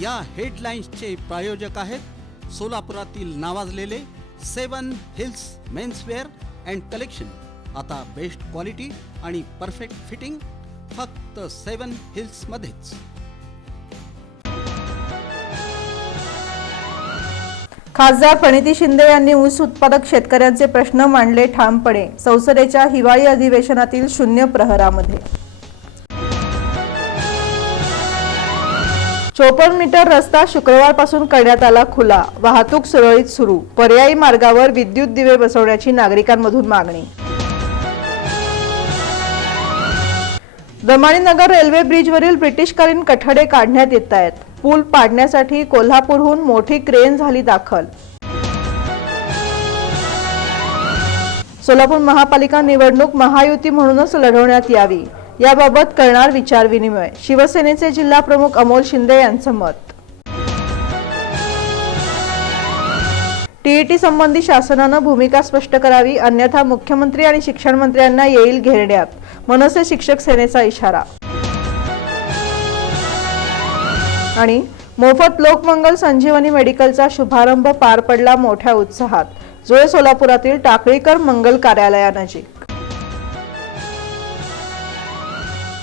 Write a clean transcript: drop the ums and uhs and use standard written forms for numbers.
या हेडलाईन्सचे प्रायोजक आहेत सोलापुरातील नावाजलेले 7 हिल्स मेन्सवेअर अँड कलेक्शन। आता बेस्ट क्वालिटी आणि परफेक्ट फिटिंग फक्त 7 हिल्स मध्येच। खासदार प्रणिती शिंदे यांनी ऊस उत्पादक शेतकऱ्यांचे प्रश्न मांडले ठामपणे संसदेच्या हिवाळी अधिवेशनातील शून्य प्रहरामध्ये। 54 मीटर रस्ता शुक्रवारपासून करण्यात आला खुला, वाहतूक सुरळीत सुरू। पर्यायी मार्गावर विद्युत दिवे बसवण्याची नागरिकांमधून मागणी। दमाणीनगर रेल्वे ब्रिजवरील ब्रिटिशकालीन कठडे काढण्यात येत आहेत। पूल पाडण्यासाठी कोल्हापूरहून मोठी क्रेन झाली दाखल। सोलापूर महापालिका निवडणूक महायुती म्हणूनच लढवण्यात यावी याबाबत करणार विचार विनिमय। शिवसेनेचे जिल्हा प्रमुख अमोल शिंदे यांचं मत। टीईटी संबंधी शासनाने भूमिका स्पष्ट करावी, अन्यथा मुख्यमंत्री आणि शिक्षण मंत्र्यांना येईल घेरण्यात, मनसे शिक्षक सेनेचा इशारा। आणि मोफत लोकमंगल संजीवनी मेडिकलचा शुभारंभ पार पडला मोठ्या उत्साहात। जुळे सोलापुरातील टाकळीकर मंगल कार्यालयानजीक।